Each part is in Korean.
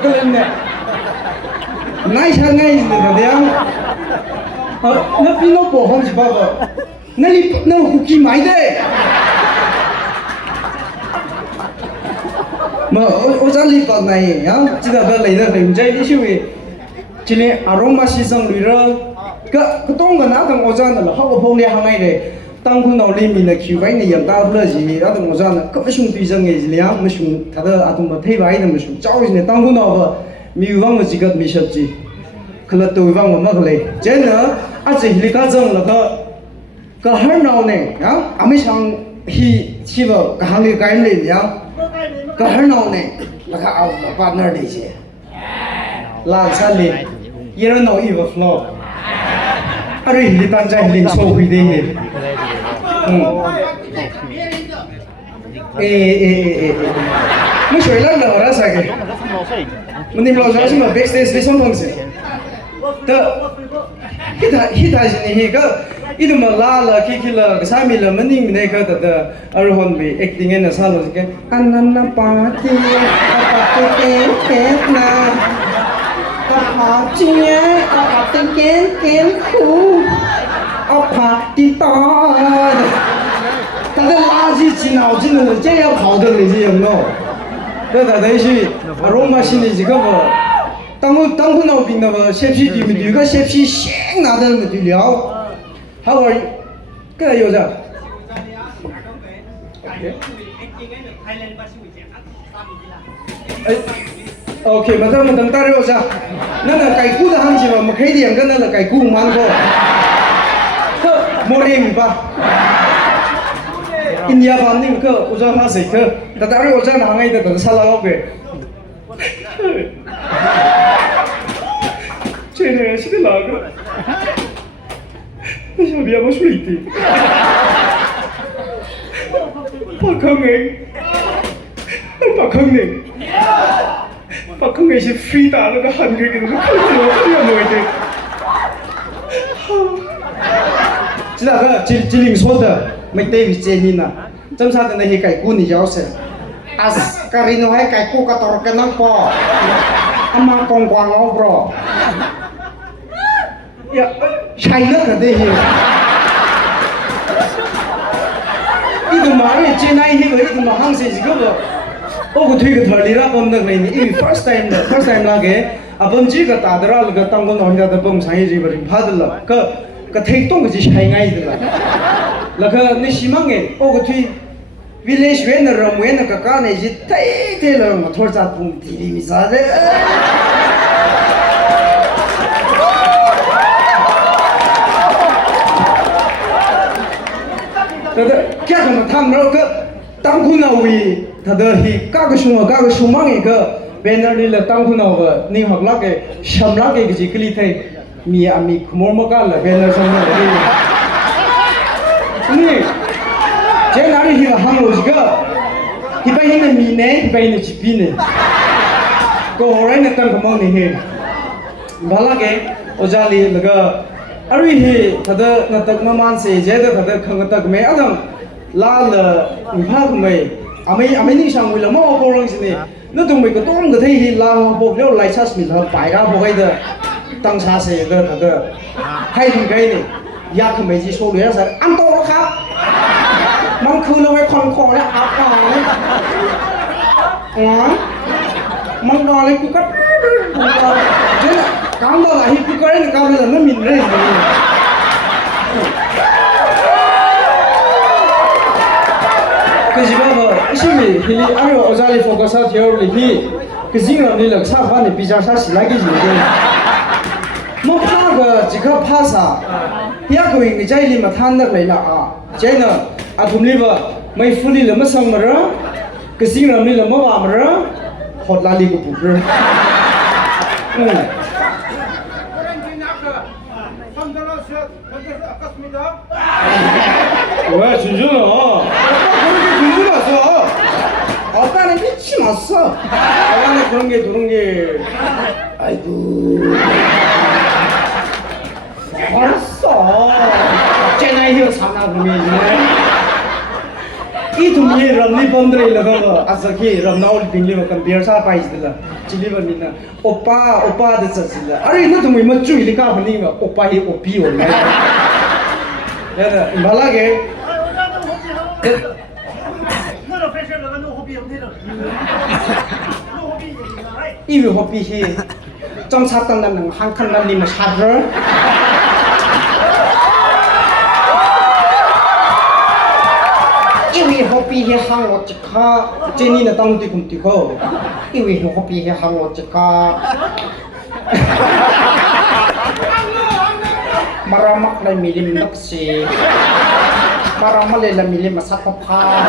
그랬네. 나이 상하이 있는데요. 나 피노포 한지 봐봐. 나 후기 많이 돼. 뭐 오자리 받나이, 야? 지나가 레이더 레임자이 이슈에 지네 아로마 시선 리러 그 동가 나당 오자는 하고 봉리 항아이 돼. 땅군 어리미나 키우바이네 연다 흘러지 아동 오자는 그무슨 뒤정해지냐 무슨 다들 아동 뭐 태바이는 무슨 짜오지네 땅군 어버 미우방을 지금 미셨지 그것도 위방 뭐 먹을래 쟤는 아직 힐리가정 그 할나오네 야 아미상 히 치버 그 항리 가임래냐 그 할나오네 나가 아우 파트너리지 란살리 이런 너 이버 플로 아리 힐리단자 힐링 소휘데 Mới sửa lắm là ra sao kì? Mình tìm lo cho chúng ta backstage đi xong phong sự. Đó, hít thải gì này cơ? ít mà la là khi là cái sai mình là mình nhìn này cơ đó, ở hôn bị acting này sao rồi cái anh party, party na, party khu, party to.但是垃圾进脑筋了，这样跑的你有没有？这他等于罗马心里这个不，当不脑病的不，血皮对没对？个血皮先拿的没对了，好个，个有着。OK， 嘛，咱们等大家有啥？那个改故的行情嘛，我们可以点个那个改故蛮多，呵，莫连米吧。India banding ke ujar masih ke, tetapi ujar hangai itu salah apa? Cina sih lagu, macam dia masuk itu. Pakang ni sih free dah, ada hangai gitu, kalau dia mau itu. Cina ke ciling soda. Mấy tê vì chế nhìn à trong sao thì này cái cu này giáo sẽ carino hay cái cu cả tàu cái nông bò ama con quang ngó bro ya sai nước là đây đi từ mà này trên này thì cái mà hăng gì cái bộ ô cái thuê cái thời đi ra bơm được này ini first time là cái bơm chỉ cái ta ra là cái tăng con nói ra cái bơm sáng gì vậy phát được cái thấy tung cái gì sai ngay được là cái này xí măng ấy, ô cái thuy village về nơi rộng về nơi cả này chỉ thấy là mà thôi ra bùng thì đi sao đấy, cái mà tham rồi cái tăng khu nào vì thật là thì các cái sung măng ấy cái bên đó đi là tăng khu nào vậy, ni hoặc là cái sầm lá cái gì cái gì thế, mi ami kumor mà cái là bên đó xong rồi đi. Ni, jangan hari hilang hamil juga. Hibai ni mine, hibai ni cipine. Kau orang ni tang kemau ni he. Bala ke, ojali lega. Ari he, thada natak naman se, jadi thada khangatak me adam lal impah me. Amai ni sang wila mau apa orang sini. Natung me ketung ke thei hi lal bok leo laisas mi thada pai ra bokai dah tang sa se dah thada. Hai thằng cái ni. Ya không mấy gì số nữa sao ăn to nó khác mong khứ nó phải còn khổ đấy áp vào mong đo lên cứ cắt chứ là cám đó là hi cứ cái này cao là nó mìn đấy cái gì mà cái gì mình thì anh ở gia đình focus sao theo thì cái gì là đi là sao phải để pizza sao xí lại cái gì đấy nó phá cái chỉ có phá sao ya koi ngi chai li ma than dak lai la a chai na athum li ba mai fuli la ma sang ma ra ke sing ram li la ma wa ma ra hot la li ko pu ra 왜 준준아 그렇게 준준 왔어 아빠는 미치 났어 아빠는 그런 게 저런 게 아이고 알았어 쟤네 히어 사나 보면 이 동이 럼니 범들이 러가 아서키 럼나올 빙리 먹은 비어사 파이스들라 지리버니나 오빠 됐었습니다. 아니 너 동이 뭐 주일이가 보니까 오빠이 오피 올래. 야나 말하게 이위 호피히 좀 샀던 남는 한칸 남님은 사들 이위 호피히 항어찌카 제니는 땅띠꿈띠고 이위 호피히 항어찌카 마라막 미림 넉시 마라말레 미림 사파파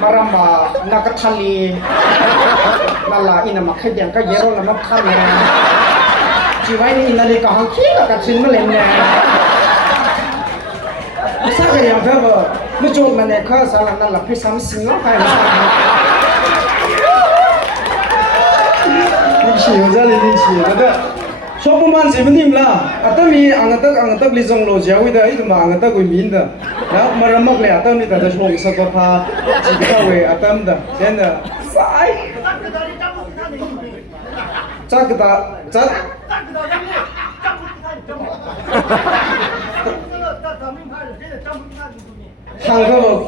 마라마 나가탈리 날라 이나마 khayang 예로나 막하네 지와이니 이나리가 한 키가 같은 말했네 사가양 배워 무조건만에 그 사람 날라 피삼 싱어 가야 링시 여자리 링시 근데 소품만 세븐님라 아따미 안가딱 리정로 지하위다 이도마 안가딱 위민다 야 마라막래 아따미 다다 쇼 있어봐 지가we 아따임다 젠다 사이 작다 한거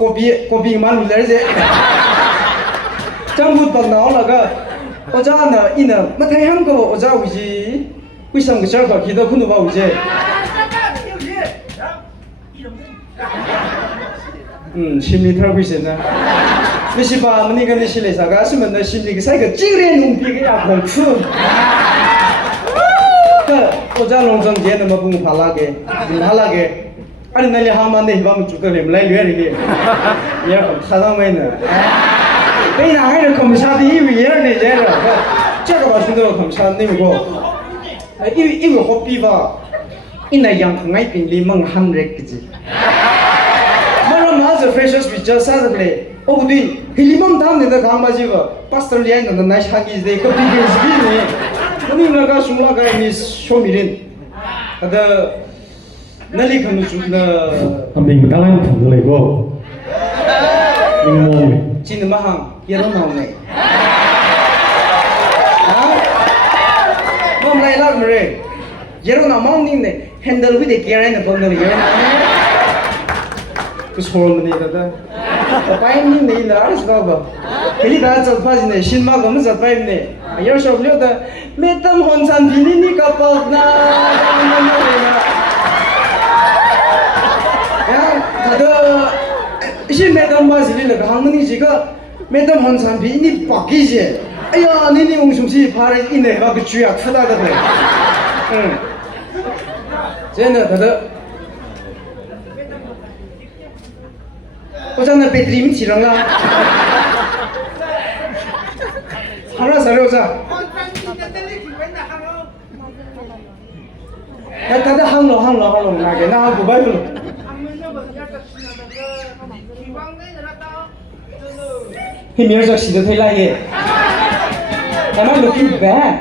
고비만 밀려지 장부 번나올라가 오자나 이나 마태 한거 오자 위지 위상 그 저거 기도 군도 봐 이제 심리 털고 있었나 미시바 문이가 실내사가 하시면 너 심리가 사이가 찌그레 눈빛이 약간 춤 그 오자 농정제는 뭐 보면 발라게 아니 날리 하만데 희망을 줄거래 말이 왜이게 야 사람에는 내가 하이를 검사디 이위 얘네 제가 저거 봐준다고 검사님이고 이거 호피바 이나 양강이 빈리멍 한렉지 말은 맞아 프레셔스 비자 사들래 어디 힐리멍 담는다 강바지가 파스터리아는 나이 하기지 그 비게스비네 아니 나가 숨라가 이 쇼미린 아다 날리 감주나 mình đang làm thẳng lời cô mình ngồi 진짜 마항 예로 나오네 뭐 라이라 그래 예로 나오는데 핸들 위에 끼어있는 번들이 예로 나오네 그 소름이다 빠임님 내일 알았어 봐 괜히 다 접하지네 신막 없는 빠임네 열심히 올려다 매담 혼산 비니니까 뻗나 야 다들 신 매담 마실래가 할머니 지가 매담 혼산 비니 바뀌지 아야 니니 웅숨시 발에 이네 막 주야 크다가 그래 응 쟤는 다들 오자나 배트림 지렁아 하나 사려자 야 다들 항로 나게 나 하고 바이블로 힘여적 시도 될라게 Am I looking bad?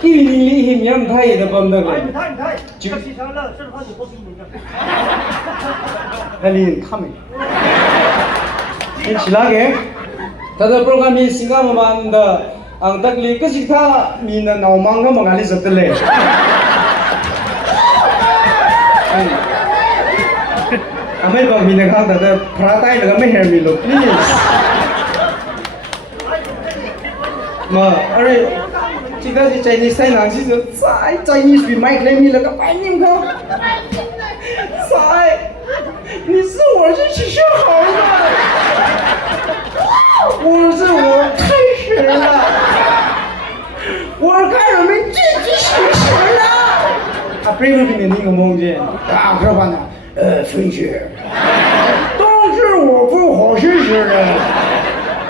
Kiwi 힘염 다이다 범더래 아니 카메 실하게 다들 프로그램이 싱가마만다 앙딱리 끝이다 미나 나오망가 망알이 졌들래 아메 봐 미나 강다 프라타이가 매 헤미로 플리즈 마 아래 지금까지 Chinese 사이 낭시죠 사이 Chinese 비 마이크 레미라가 빨리 가 사이 你是我是其实好的我是我开始了我看我们自己实施了啊不是给你那个梦见啊可把呢分学当时我不好实施了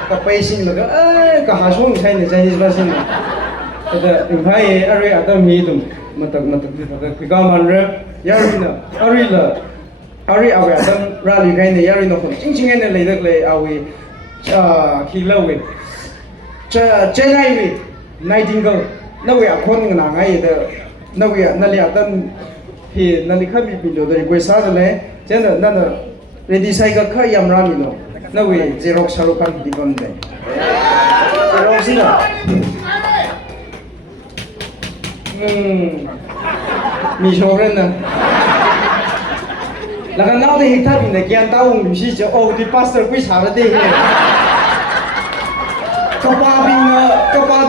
个背心了个个还说你看你在你发现了这你看也二位啊都没懂matak the pigamanre yarina arila ari awe adam rally gaine yarino khon chingching ene leidak le awe khilawe chennai wi nightingale nawe akhon na ngai de nawe nali adam hi nali khami bindo de gwe sa le chen na ready sai ka kha yam rami lo na we Xerox sarukan di bam de Xerox na mi shoren na la kan nau de hit tha bi ne kyan ta ung mi si che o di pastor kui sa la de he kapa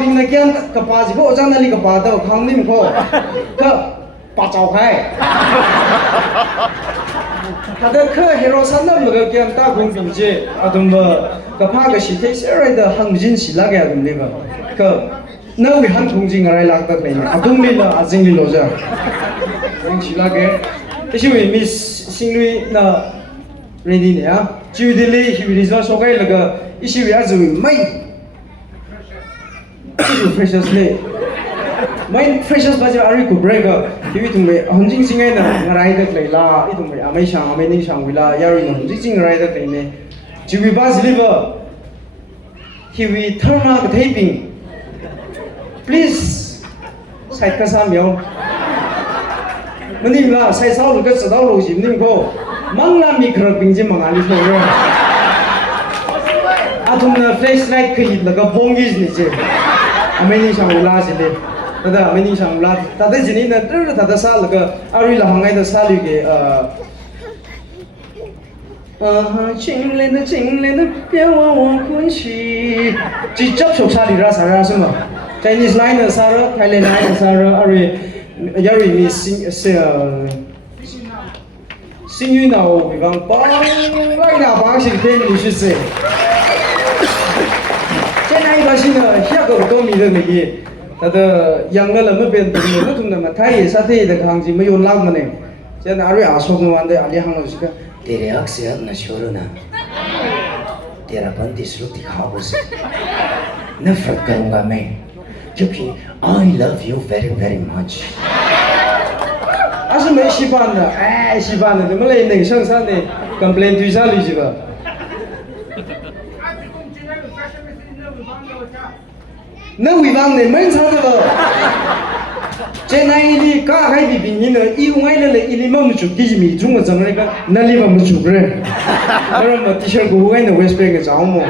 bing na kyan kapa ji ko jan na li kapa da khang nim ko ka pa chao khai hada kha hero san nam lo kyan ta gung bing je adum ba kapa ga shi te se rai da hang jin si la ga dum le ba ka na wi han thung jing rai lak ta le na adum li la ajing li lo ja jing si la ge te shi wi miss singri na ready ne ya ju de le hi ri zo so kai la ga ishi wi azu mai freshers le main freshers ba ja ari ku break hiwi tung be honjing sing ai na ngarai da klei la I tung be amai shang amai ning shang wila yari no honjing sing ngarai da klei ne jiwi ba deliver hiwi tharma ka taping please side ka sa myo mani la sai sao lu ka sa dao lo jim ning ko mang la mi khra ping ji mang ali so ro atum na flashlight ka hit la ka bong is ni je ameni sang ula sile tada ameni sang ula tada jini na tar tada sal ka ari la hangai da sal ge ching le na pia wa wa kun shi ji chap chok sa li ra sa ra sma Chinese line na sa ra Thailand line na sa ra ari yari ni sing yu na o bi bang bang lai na bang shi ke ni shi se现在一般性的下个都米的那个，他的养了那边东西，那种的嘛，他也是他的行情没有浪的呢。现在阿瑞阿说跟完的阿里行了是个。तेरे हक से अब न छोड़ो ना तेरा बंदी श्रुति खाओ से नफरत करूंगा मैं क्योंकि I love you very very much 阿是没习惯的，哎，习惯的，怎么来能上山的？complain 对上里去吧。那违反的门场的了，这那一里刚开的比你呢，一外来了，一里毛没出，第一米中国怎么那个，那里毛没出个人，那么嘛，第二个外的 Westbank 个招么？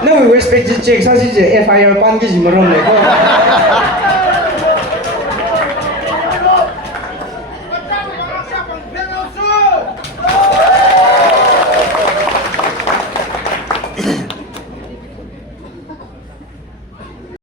那位 Westbank 这啥是这 FIR 班的什么人来个？